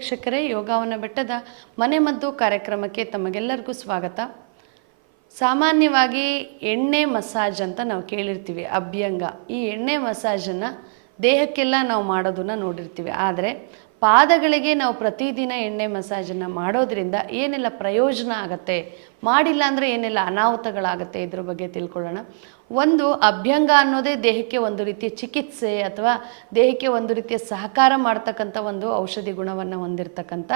ವೀಕ್ಷಕರೇ, ಯೋಗವನ ಬೆಟ್ಟದ ಮನೆಮದ್ದು ಕಾರ್ಯಕ್ರಮಕ್ಕೆ ತಮಗೆಲ್ಲರಿಗೂ ಸ್ವಾಗತ. ಸಾಮಾನ್ಯವಾಗಿ ಎಣ್ಣೆ ಮಸಾಜ್ ಅಂತ ನಾವು ಕೇಳಿರ್ತೀವಿ, ಅಭ್ಯಂಗ. ಈ ಎಣ್ಣೆ ಮಸಾಜನ್ನು ದೇಹಕ್ಕೆಲ್ಲ ನಾವು ಮಾಡೋದನ್ನ ನೋಡಿರ್ತೀವಿ. ಆದರೆ ಪಾದಗಳಿಗೆ ನಾವು ಪ್ರತಿದಿನ ಎಣ್ಣೆ ಮಸಾಜನ್ನು ಮಾಡೋದ್ರಿಂದ ಏನೆಲ್ಲ ಪ್ರಯೋಜನ ಆಗತ್ತೆ, ಮಾಡಿಲ್ಲ ಅಂದರೆ ಏನೆಲ್ಲ ಅನಾಹುತಗಳಾಗತ್ತೆ ಇದ್ರ ಬಗ್ಗೆ ತಿಳ್ಕೊಳ್ಳೋಣ. ಒಂದು ಅಭ್ಯಂಗ ಅನ್ನೋದೇ ದೇಹಕ್ಕೆ ಒಂದು ರೀತಿಯ ಚಿಕಿತ್ಸೆ ಅಥವಾ ದೇಹಕ್ಕೆ ಒಂದು ರೀತಿಯ ಸಹಕಾರ ಮಾಡ್ತಕ್ಕಂಥ ಒಂದು ಔಷಧಿ ಗುಣವನ್ನು ಹೊಂದಿರತಕ್ಕಂಥ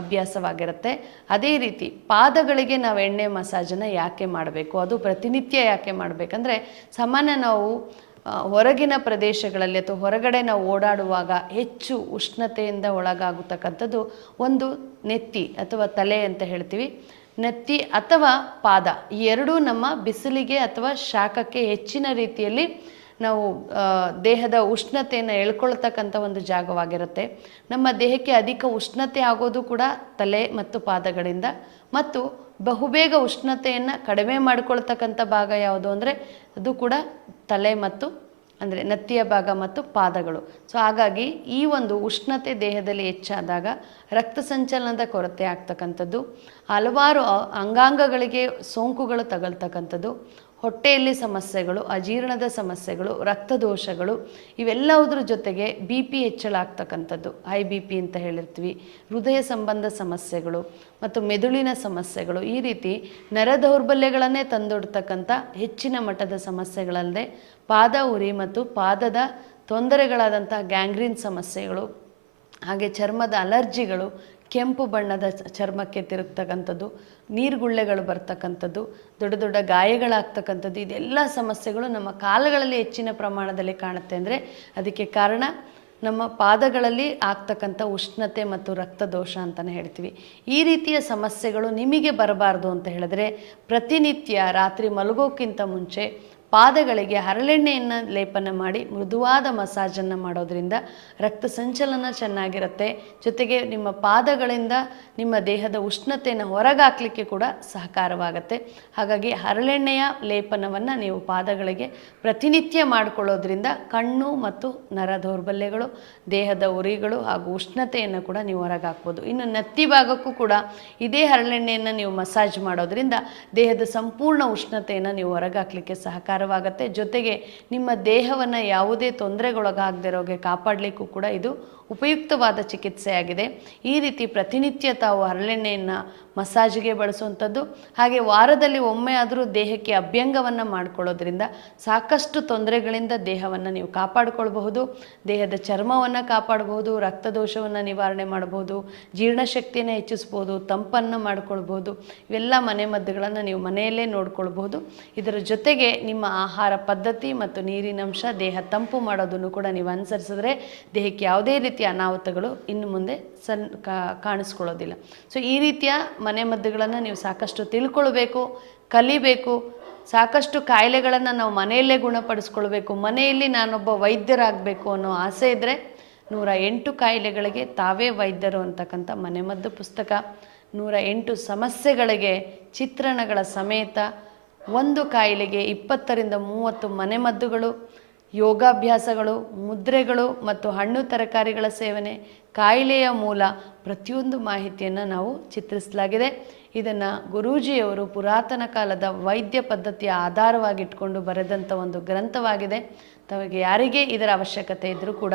ಅಭ್ಯಾಸವಾಗಿರುತ್ತೆ. ಅದೇ ರೀತಿ ಪಾದಗಳಿಗೆ ನಾವು ಎಣ್ಣೆ ಮಸಾಜನ್ನು ಯಾಕೆ ಮಾಡಬೇಕು? ಅದು ಪ್ರತಿನಿತ್ಯ ಯಾಕೆ ಮಾಡಬೇಕಂದ್ರೆ ಸಾಮಾನ್ಯ ನಾವು ಹೊರಗಿನ ಪ್ರದೇಶಗಳಲ್ಲಿ ಅಥವಾ ಹೊರಗಡೆ ನಾವು ಓಡಾಡುವಾಗ ಹೆಚ್ಚು ಉಷ್ಣತೆಯಿಂದ ಒಳಗಾಗತಕ್ಕಂಥದ್ದು ಒಂದು ನೆತ್ತಿ ಅಥವಾ ತಲೆ ಅಂತ ಹೇಳ್ತೀವಿ. ನೆತ್ತಿ ಅಥವಾ ಪಾದ, ಈ ಎರಡೂ ನಮ್ಮ ಬಿಸಿಲಿಗೆ ಅಥವಾ ಶಾಖಕ್ಕೆ ಹೆಚ್ಚಿನ ರೀತಿಯಲ್ಲಿ ನಾವು ದೇಹದ ಉಷ್ಣತೆಯನ್ನು ಎಳ್ಕೊಳ್ತಕ್ಕಂಥ ಒಂದು ಜಾಗವಾಗಿರುತ್ತೆ. ನಮ್ಮ ದೇಹಕ್ಕೆ ಅಧಿಕ ಉಷ್ಣತೆ ಆಗೋದು ಕೂಡ ತಲೆ ಮತ್ತು ಪಾದಗಳಿಂದ. ಮತ್ತು ಬಹುಬೇಗ ಉಷ್ಣತೆಯನ್ನು ಕಡಿಮೆ ಮಾಡಿಕೊಳ್ತಕ್ಕಂಥ ಭಾಗ ಯಾವುದು ಅಂದರೆ, ಅದು ಕೂಡ ತಲೆ ಮತ್ತು ಅಂದರೆ ನತ್ತಿಯ ಭಾಗ ಮತ್ತು ಪಾದಗಳು. ಸೊ ಹಾಗಾಗಿ ಈ ಒಂದು ಉಷ್ಣತೆ ದೇಹದಲ್ಲಿ ಹೆಚ್ಚಾದಾಗ ರಕ್ತ ಸಂಚಲನದ ಕೊರತೆ ಆಗ್ತಕ್ಕಂಥದ್ದು. ಹಲವಾರು ಅಂಗಾಂಗಗಳಿಗೆ ಸೋಂಕುಗಳು ತಗಲ್ತಕ್ಕಂಥದ್ದು ಹೊಟ್ಟೆಯಲ್ಲಿ ಸಮಸ್ಯೆಗಳು, ಅಜೀರ್ಣದ ಸಮಸ್ಯೆಗಳು, ರಕ್ತದೋಷಗಳು, ಇವೆಲ್ಲವುದ್ರ ಜೊತೆಗೆ ಬಿ ಪಿ ಹೆಚ್ಚಳ ಆಗ್ತಕ್ಕಂಥದ್ದು ಹೈ ಬಿ ಪಿ ಅಂತ ಹೇಳಿರ್ತೀವಿ. ಹೃದಯ ಸಂಬಂಧ ಸಮಸ್ಯೆಗಳು ಮತ್ತು ಮೆದುಳಿನ ಸಮಸ್ಯೆಗಳು. ಈ ರೀತಿ ನರ ದೌರ್ಬಲ್ಯಗಳನ್ನೇ ತಂದೊಡ್ತಕ್ಕಂಥ ಹೆಚ್ಚಿನ ಮಟ್ಟದ ಸಮಸ್ಯೆಗಳಲ್ಲದೆ ಪಾದ ಉರಿ ಮತ್ತು ಪಾದದ ತೊಂದರೆಗಳಾದಂಥ ಗ್ಯಾಂಗ್ರೀನ್ ಸಮಸ್ಯೆಗಳು, ಹಾಗೆ ಚರ್ಮದ ಅಲರ್ಜಿಗಳು ಕೆಂಪು ಬಣ್ಣದ ಚರ್ಮಕ್ಕೆ ತಿರುಗ್ತಕ್ಕಂಥದ್ದು, ನೀರುಗುಳ್ಳೆಗಳು ಬರ್ತಕ್ಕಂಥದ್ದು, ದೊಡ್ಡ ದೊಡ್ಡ ಗಾಯಗಳಾಗ್ತಕ್ಕಂಥದ್ದು, ಇದೆಲ್ಲ ಸಮಸ್ಯೆಗಳು ನಮ್ಮ ಕಾಲುಗಳಲ್ಲಿ ಹೆಚ್ಚಿನ ಪ್ರಮಾಣದಲ್ಲಿ ಕಾಣುತ್ತೆ ಅಂದರೆ ಅದಕ್ಕೆ ಕಾರಣ ನಮ್ಮ ಪಾದಗಳಲ್ಲಿ ಆಗ್ತಕ್ಕಂಥ ಉಷ್ಣತೆ ಮತ್ತು ರಕ್ತದೋಷ ಅಂತಲೇ ಹೇಳ್ತೀವಿ. ಈ ರೀತಿಯ ಸಮಸ್ಯೆಗಳು ನಿಮಗೆ ಬರಬಾರ್ದು ಅಂತ ಹೇಳಿದ್ರೆ ಪ್ರತಿನಿತ್ಯ ರಾತ್ರಿ ಮಲಗೋಕ್ಕಿಂತ ಮುಂಚೆ ಪಾದಗಳಿಗೆ ಹರಳೆಣ್ಣೆಯನ್ನು ಲೇಪನ ಮಾಡಿ ಮೃದುವಾದ ಮಸಾಜನ್ನು ಮಾಡೋದರಿಂದ ರಕ್ತ ಸಂಚಲನ ಚೆನ್ನಾಗಿರುತ್ತೆ. ಜೊತೆಗೆ ನಿಮ್ಮ ಪಾದಗಳಿಂದ ನಿಮ್ಮ ದೇಹದ ಉಷ್ಣತೆಯನ್ನು ಹೊರಗಾಕಲಿಕ್ಕೆ ಕೂಡ ಸಹಕಾರವಾಗುತ್ತೆ. ಹಾಗಾಗಿ ಹರಳೆಣ್ಣೆಯ ಲೇಪನವನ್ನು ನೀವು ಪಾದಗಳಿಗೆ ಪ್ರತಿನಿತ್ಯ ಮಾಡಿಕೊಳ್ಳೋದ್ರಿಂದ ಕಣ್ಣು ಮತ್ತು ನರ ದೌರ್ಬಲ್ಯಗಳು, ದೇಹದ ಉರಿಗಳು ಹಾಗೂ ಉಷ್ಣತೆಯನ್ನು ಕೂಡ ನೀವು ಹೊರಗಾಕ್ಬೋದು. ಇನ್ನು ನತ್ತಿ ಭಾಗಕ್ಕೂ ಕೂಡ ಇದೇ ಹರಳೆಣ್ಣೆಯನ್ನು ನೀವು ಮಸಾಜ್ ಮಾಡೋದ್ರಿಂದ ದೇಹದ ಸಂಪೂರ್ಣ ಉಷ್ಣತೆಯನ್ನು ನೀವು ಹೊರಗಾಕ್ಲಿಕ್ಕೆ ಸಹಕಾರವಾಗುತ್ತೆ ಜೊತೆಗೆ ನಿಮ್ಮ ದೇಹವನ್ನು ಯಾವುದೇ ತೊಂದರೆಗೊಳಗಾಗದಿರೋಗೆ ಕಾಪಾಡಲಿಕ್ಕೂ ಕೂಡ ಇದು ಉಪಯುಕ್ತವಾದ ಚಿಕಿತ್ಸೆಯಾಗಿದೆ. ಈ ರೀತಿ ಪ್ರತಿನಿತ್ಯ ತಾವು ಹರಳೆಣ್ಣೆಯನ್ನು ಮಸಾಜಿಗೆ ಬಳಸುವಂಥದ್ದು, ಹಾಗೆ ವಾರದಲ್ಲಿ ಒಮ್ಮೆ ಆದರೂ ದೇಹಕ್ಕೆ ಅಭ್ಯಂಗವನ್ನು ಮಾಡಿಕೊಳ್ಳೋದ್ರಿಂದ ಸಾಕಷ್ಟು ತೊಂದರೆಗಳಿಂದ ದೇಹವನ್ನು ನೀವು ಕಾಪಾಡಿಕೊಳ್ಬಹುದು. ದೇಹದ ಚರ್ಮವನ್ನು ಕಾಪಾಡಬಹುದು, ರಕ್ತದೋಷವನ್ನು ನಿವಾರಣೆ ಮಾಡಬಹುದು, ಜೀರ್ಣಶಕ್ತಿಯನ್ನು ಹೆಚ್ಚಿಸ್ಬೋದು ತಂಪನ್ನು ಮಾಡಿಕೊಳ್ಬಹುದು. ಇವೆಲ್ಲ ಮನೆಮದ್ದುಗಳನ್ನು ನೀವು ಮನೆಯಲ್ಲೇ ನೋಡಿಕೊಳ್ಬಹುದು. ಇದರ ಜೊತೆಗೆ ನಿಮ್ಮ ಆಹಾರ ಪದ್ಧತಿ ಮತ್ತು ನೀರಿನಂಶ, ದೇಹ ತಂಪು ಮಾಡೋದನ್ನು ಕೂಡ ನೀವು ಅನುಸರಿಸಿದ್ರೆ ದೇಹಕ್ಕೆ ಯಾವುದೇ ರೀತಿಯ ಅನಾಹುತಗಳು ಇನ್ನು ಮುಂದೆ ಸನ್ ಕಾಣಿಸ್ಕೊಳ್ಳೋದಿಲ್ಲ. ಸೊ ಈ ರೀತಿಯ ಮನೆಮದ್ದುಗಳನ್ನು ನೀವು ಸಾಕಷ್ಟು ತಿಳ್ಕೊಳ್ಬೇಕು, ಕಲಿಬೇಕು, ಸಾಕಷ್ಟು ಕಾಯಿಲೆಗಳನ್ನು ನಾವು ಮನೆಯಲ್ಲೇ ಗುಣಪಡಿಸ್ಕೊಳ್ಬೇಕು, ಮನೆಯಲ್ಲಿ ನಾನೊಬ್ಬ ವೈದ್ಯರಾಗಬೇಕು ಅನ್ನೋ ಆಸೆ ಇದ್ದರೆ ನೂರ ಎಂಟು ಕಾಯಿಲೆಗಳಿಗೆ ತಾವೇ ವೈದ್ಯರು ಅಂತಕ್ಕಂಥ ಮನೆಮದ್ದು ಪುಸ್ತಕ, ನೂರ ಎಂಟು ಸಮಸ್ಯೆಗಳಿಗೆ ಚಿತ್ರಣಗಳ ಸಮೇತ ಒಂದು ಕಾಯಿಲೆಗೆ ಇಪ್ಪತ್ತರಿಂದ ಮೂವತ್ತು ಮನೆಮದ್ದುಗಳು ಯೋಗಾಭ್ಯಾಸಗಳು, ಮುದ್ರೆಗಳು ಮತ್ತು ಹಣ್ಣು ತರಕಾರಿಗಳ ಸೇವನೆ ಕಾಯಿಲೆಯ ಮೂಲ ಪ್ರತಿಯೊಂದು ಮಾಹಿತಿಯನ್ನು ನಾವು ಚಿತ್ರಿಸಲಾಗಿದೆ. ಇದನ್ನು ಗುರೂಜಿಯವರು ಪುರಾತನ ಕಾಲದ ವೈದ್ಯ ಪದ್ಧತಿಯ ಆಧಾರವಾಗಿಟ್ಕೊಂಡು ಬರೆದಂಥ ಒಂದು ಗ್ರಂಥವಾಗಿದೆ. ತಮಗೆ ಯಾರಿಗೆ ಇದರ ಅವಶ್ಯಕತೆ ಇದ್ದರೂ ಕೂಡ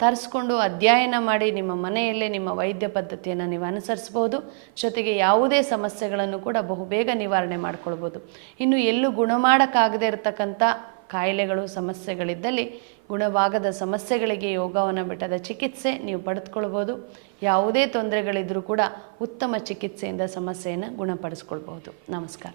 ತರಿಸ್ಕೊಂಡು ಅಧ್ಯಯನ ಮಾಡಿ ನಿಮ್ಮ ಮನೆಯಲ್ಲೇ ನಿಮ್ಮ ವೈದ್ಯ ಪದ್ಧತಿಯನ್ನು ನೀವು ಅನುಸರಿಸ್ಬೋದು ಜೊತೆಗೆ ಯಾವುದೇ ಸಮಸ್ಯೆಗಳನ್ನು ಕೂಡ ಬಹುಬೇಗ ನಿವಾರಣೆ ಮಾಡ್ಕೊಳ್ಬೋದು ಇನ್ನು ಎಲ್ಲೂ ಗುಣಮಾಡಕ್ಕಾಗದೇ ಇರತಕ್ಕಂಥ ಕಾಯಿಲೆಗಳು, ಸಮಸ್ಯೆಗಳಿದ್ದಲ್ಲಿ ಗುಣವಾಗದ ಸಮಸ್ಯೆಗಳಿಗೆ ಯೋಗವನ್ನು ಬೆಟ್ಟದ ಚಿಕಿತ್ಸೆ ನೀವು ಪಡೆದುಕೊಳ್ಬೋದು. ಯಾವುದೇ ತೊಂದರೆಗಳಿದ್ದರೂ ಕೂಡ ಉತ್ತಮ ಚಿಕಿತ್ಸೆಯಿಂದ ಸಮಸ್ಯೆಯನ್ನು ಗುಣಪಡಿಸ್ಕೊಳ್ಬಹುದು ನಮಸ್ಕಾರ.